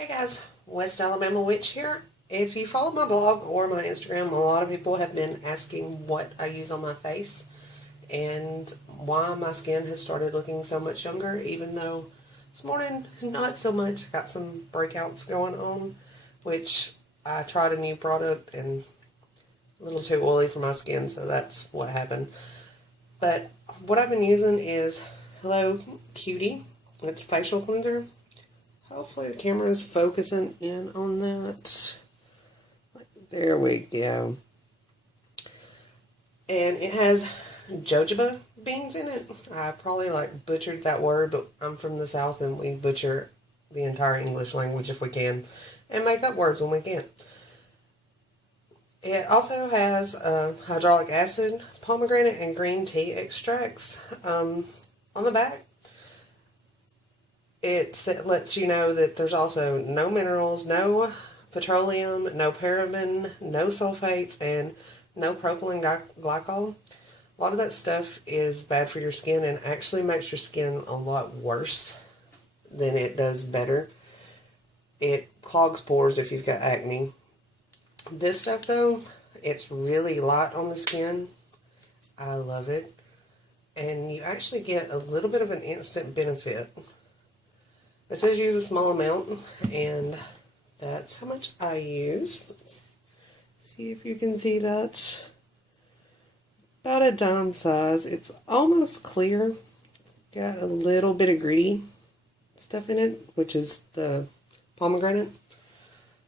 Hey guys, West Alabama Witch here. If you follow my blog or my Instagram, a lot of people have been asking what I use on my face and why my skin has started looking so much younger, even though this morning, not so much. I got some breakouts going on, which I tried a new product and a little too oily for my skin, so that's what happened. But what I've been using is HelloCutie. It's a facial cleanser. Hopefully the camera is focusing in on that. There we go. And it has jojoba beans in it. I probably butchered that word, but I'm from the South and we butcher the entire English language if we can and make up words when we can't. It also has hydraulic acid, pomegranate, and green tea extracts on the back. It lets you know that there's also no minerals, no petroleum, no paraben, no sulfates, and no propylene glycol. A lot of that stuff is bad for your skin and actually makes your skin a lot worse than it does better. It clogs pores if you've got acne. This stuff, though, it's really light on the skin. I love it. And you actually get a little bit of an instant benefit. It says use a small amount, and that's how much I use. Let's see if you can see that. About a dime size. It's almost clear. Got a little bit of gritty stuff in it, which is the pomegranate.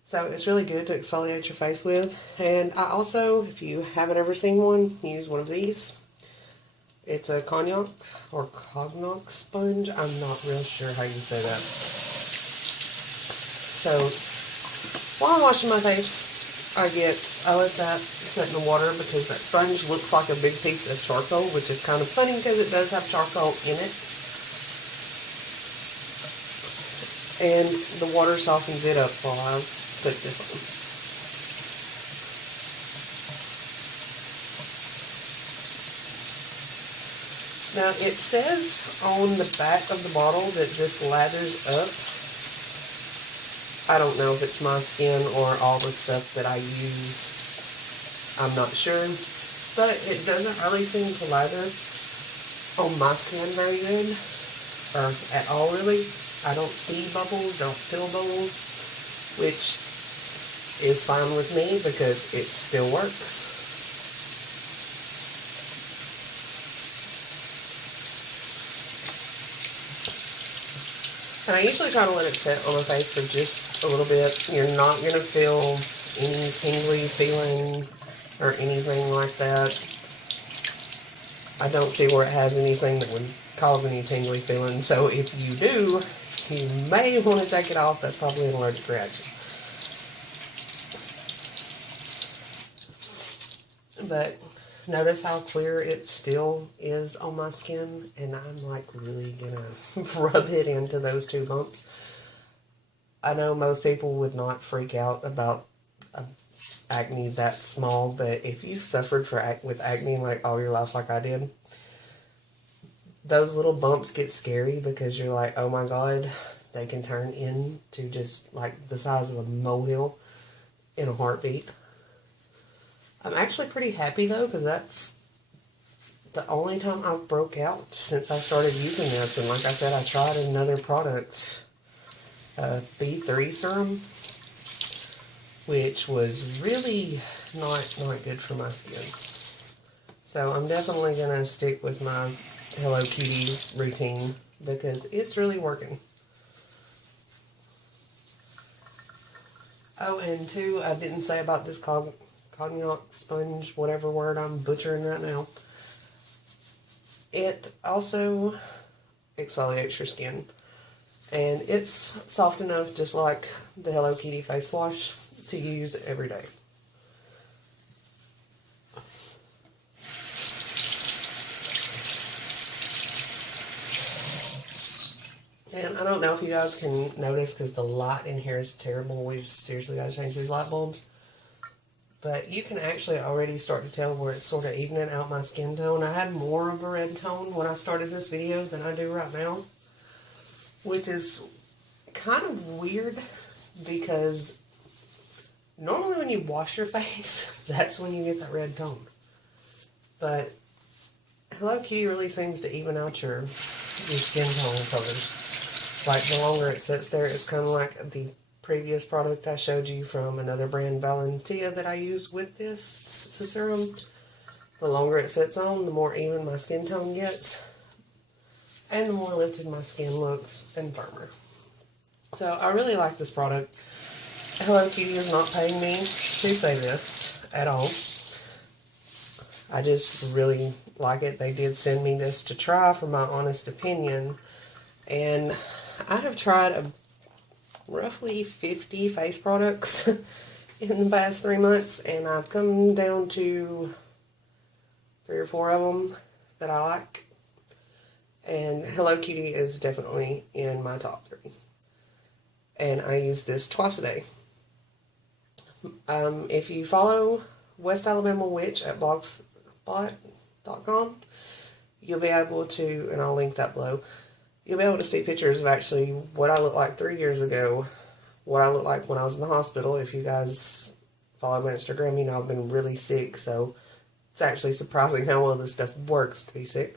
So it's really good to exfoliate your face with. And I also, if you haven't ever seen one, use one of these. It's a cognac or cognac sponge. I'm not real sure how you say that. So while I'm washing my face, I let that sit in the water because that sponge looks like a big piece of charcoal, which is kind of funny because it does have charcoal in it. And the water softens it up while I put this on. Now it says on the back of the bottle that this lathers up. I don't know if it's my skin or all the stuff that I use. I'm not sure. But it doesn't really seem to lather on my skin very good. Or at all really. I don't see bubbles, don't feel bubbles, which is fine with me because it still works. And I usually try to let it sit on my face for just a little bit. You're not going to feel any tingly feeling or anything like that. I don't see where it has anything that would cause any tingly feeling. So if you do, you may want to take it off. That's probably an allergic reaction. But notice how clear it still is on my skin, and I'm really gonna rub it into those two bumps. I know most people would not freak out about acne that small, but if you suffered with acne all your life like I did, those little bumps get scary because you're like, oh my god, they can turn into just the size of a molehill in a heartbeat. I'm actually pretty happy though, because that's the only time I've broke out since I started using this. And like I said, I tried another product, B3 serum, which was really not good for my skin. So I'm definitely going to stick with my HelloCutie routine because it's really working. Oh, and two, I didn't say about this cognac sponge, whatever word I'm butchering right now. It also exfoliates your skin. And it's soft enough, just like the HelloCutie face wash, to use every day. And I don't know if you guys can notice because the light in here is terrible. We've seriously got to change these light bulbs. But you can actually already start to tell where it's sort of evening out my skin tone. I had more of a red tone when I started this video than I do right now, which is kind of weird because normally when you wash your face, that's when you get that red tone. But HelloCutie really seems to even out your skin tone colors. Like the longer it sits there, it's kind of like the previous product I showed you from another brand, Valentia, that I use with this serum. The longer it sits on, the more even my skin tone gets, and the more lifted my skin looks and firmer. So I really like this product. HelloCutie is not paying me to say this at all. I just really like it. They did send me this to try for my honest opinion. And I have tried roughly 50 face products in the past 3 months. And I've come down to 3 or 4 of them that I like. And HelloCutie is definitely in my top 3. And I use this twice a day. If you follow West Alabama Witch at blogspot.com, you'll be able to, and I'll link that below, you'll be able to see pictures of actually what I looked like 3 years ago, what I looked like when I was in the hospital. If you guys follow my Instagram, you know I've been really sick, so it's actually surprising how well this stuff works to be sick.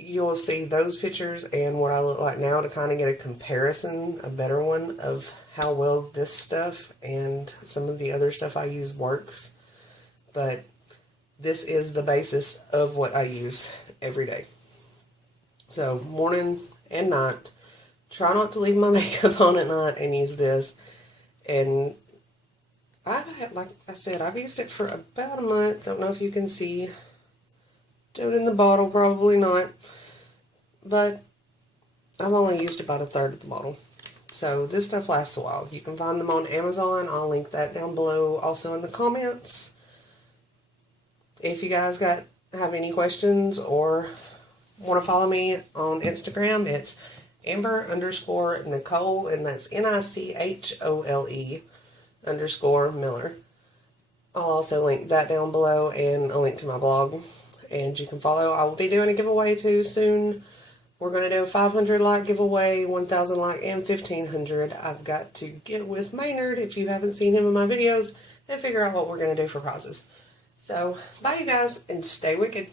You'll see those pictures and what I look like now to kind of get a comparison, a better one, of how well this stuff and some of the other stuff I use works. But this is the basis of what I use every day. So morning and night, try not to leave my makeup on at night and use this. And like I said, I've used it for about a month. Don't know if you can see. Do it in the bottle, probably not. But I've only used about a third of the bottle. So this stuff lasts a while. You can find them on Amazon. I'll link that down below also in the comments. If you guys have any questions or want to follow me on Instagram, it's Amber_Nicole, and that's NICHOLE_Miller. I'll also link that down below and a link to my blog. And you can follow. I will be doing a giveaway too soon. We're going to do a 500 like giveaway, 1,000 like, and 1,500. I've got to get with Maynard, if you haven't seen him in my videos, and figure out what we're going to do for prizes. So, bye you guys, and stay wicked.